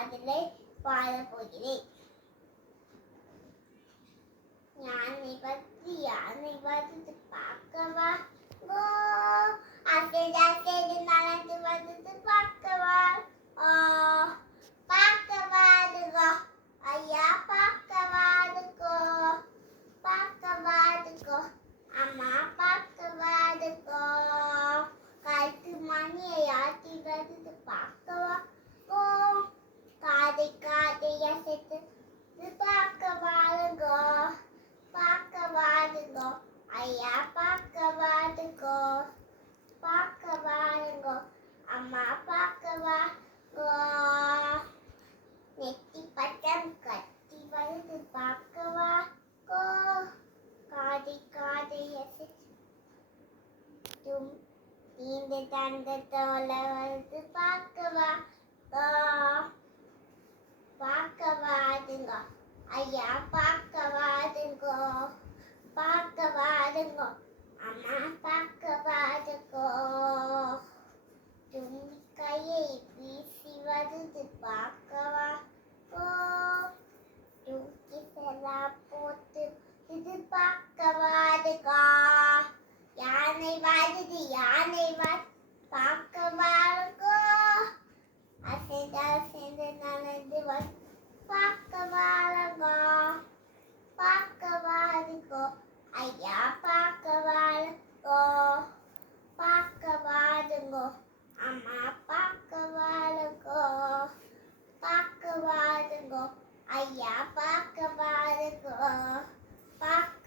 பாடலை பாடப் போகிறேன். யானை வருது பார்க்கவா, ஓ அசைது அசைது நடந்து வருது பார்க்கவா, ஓ பார்க்கவாதுகோ ஐயா பார்க்கவாதுகோ, பார்க்கவாதுகோ அம்மா பார்க்கவாதுகோ, காய்க்கு மணியை ஆட்டி வருது பார்க்கவா, ஓ காதை காதை அசைத்து பார்க்கவாதுகோ, பார்க்கவாதுகோ ஐயா பார்க்கவாதுகோ, பார்க்கவாதுகோ அம்மா பார்க்கவாதுகோ, நெத்தி பட்டம் கட்டி வருது பார்க்கவா, கோ காதை காதை அசைத்தும் இந்த தந்தத்தோல வருது பார்க்கவா, கோ பார்க்கவாதுங்கோ ஐயா பார்க்கவாதுங்கோ, பார்க்கவாதுங்கோ அம்மா பார்க்கவாதுங்கோ, தும்பி கையை வீசி வருது பார்க்கவா, கோ தூக்கி செல்லா போட்டு இது பார்க்கவாதுகோ, யானை வருது பார்க்கவாதுகோ, அசைந்து அசைந்து நடந்து வந்து பார்க்கவாதுகோ, பார்க்கவாதுகோ ஐயா பார்க்கவாதுகோ, பார்க்கவாதுங்கோ அம்மா பார்க்கவாதுகோ, பார்க்கவாதுங்கோ ஐயா பார்க்கவாதுகோ, பார்க்க